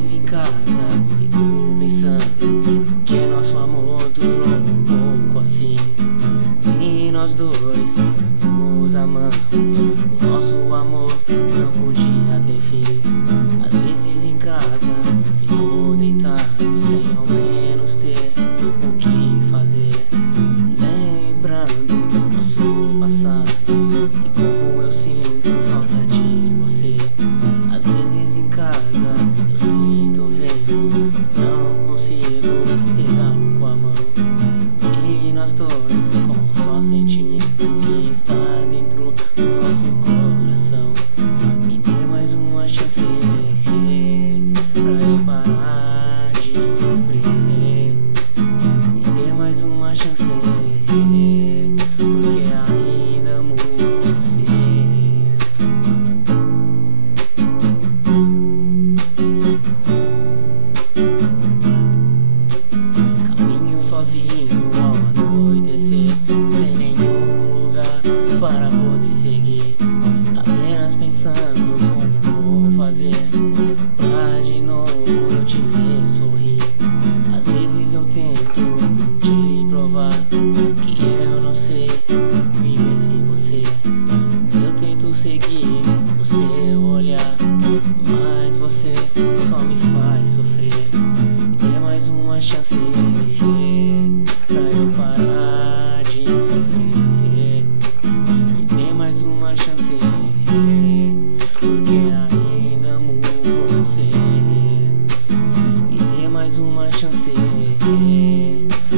vezes em casa fico pensando que nosso amor durou um pouco assim. Se nós dois nos amamos, o nosso amor não podia ter fim. Às vezes em casa fico deitado sem ao menos ter o que fazer, lembrando do nosso passado e como eu sinto falta de você. Às vezes em casa eu sinto o vento, não consigo pegá-lo com a mão. E nós dois, com só sentimento que está dentro do nosso coração, me dê mais uma chance pra eu parar de sofrer. Me dê mais uma chance, porque ainda amo você. Caminho sozinho ao anoitecer, sem nenhum lugar para poder seguir, apenas pensando como vou fazer pra de novo eu te ver sorrir. Às vezes eu tento te provar que eu não sei viver sem você. Eu tento seguir o seu olhar, mas você só me faz sofrer. Me dê mais uma chance pra eu parar de sofrer. Me dê mais uma chance, porque ainda amo você. Me dê mais uma chance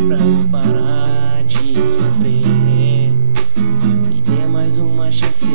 pra eu parar de sofrer. Me dê mais uma chance.